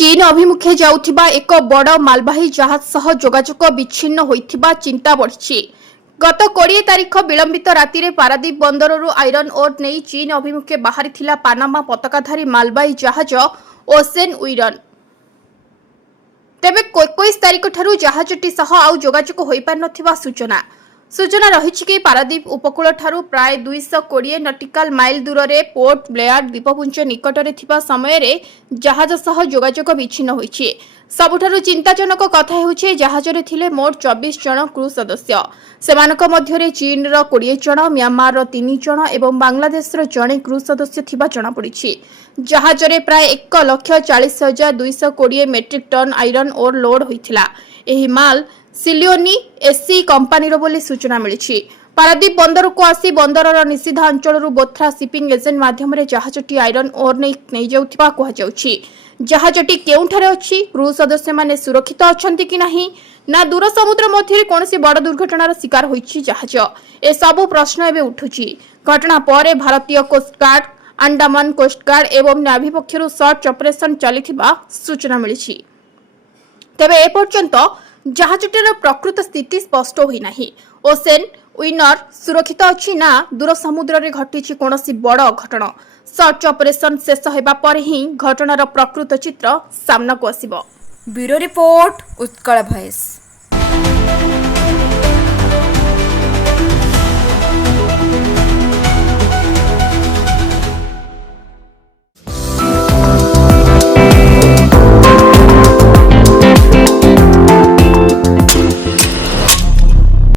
चीन अभिमुखे जाउथिबा एक बड़ मालवाही जहाज सह जोगाजोग विच्छिन्न होइथिबा चिंता बढ़िछि। गत 20 तारिख विलंबित राति रे पारादीप बंदररू आयरन ओर नहीं चीन अभिमुखे बाहरी पानामा पताकाधारी मालवाही जहाज ओसेन उइरन। तेबे 21 तारिख ठारू जहाजटी सह आउ जोगाजोग होई पार नथिबा सूचना रही कि पारादीप उपकूल ठारू प्राय 220 नटिकल माइल दूर रे पोर्ट ब्लेयर द्वीपपुंज निकट रे थिबा समय रे जहाज सह जोगाजोग विच्छिन्न होइछि। सबुठारु चिंताजनक कथा हेउछि जहाज रे थिले मोट 24 जन क्रू सदस्य। सेमानक मध्य रे चीन रो 20 जन, म्यांमार रो 3 जन एवं बांग्लादेश रो जणे क्रू सदस्य थिबा जणा पड़िछि। जहाज रे प्राय 1,40,220 metric ton iron ore load होइथिला। एही माल सिलियोनी एससी कंपनी रो बोली सूचना मिलिछि। पारादीप बंदर को आसी बंदरर निषिद्ध अंचल बोथ्रा शिपिंग एजेंट माध्यम जहाजटी आयरन ओर नहीं जाउथिबा कहा जाउछि। जहाजटी केउठारे अछि, क्रू सदस्य माने सुरक्षित अछंती कि नाही, ना दूर समुद्र मध्य कोनोसी बड़ दुर्घटनार शिकार होइछि जहाज, ए सब प्रश्न एबे उठुछि। घटना पर भारतीय coast guard, Andaman coast guard एवं नेवी पक्षरु सर्च ऑपरेशन चलिथिबा सूचना मिलिछि। तेबे ए पर्यंत जहाजटीर प्रकृत स्थिति स्पष्ट होई नाही। ओसेन उइनर सुरक्षित अछि ना दूर समुद्र रे घटिछि कोनोसी बड़ घटना। सर्च ऑपरेशन शेष हेबा पर ही घटनार प्रकृत चित्र सामना को आसिबो। Bureau report Utkal voice.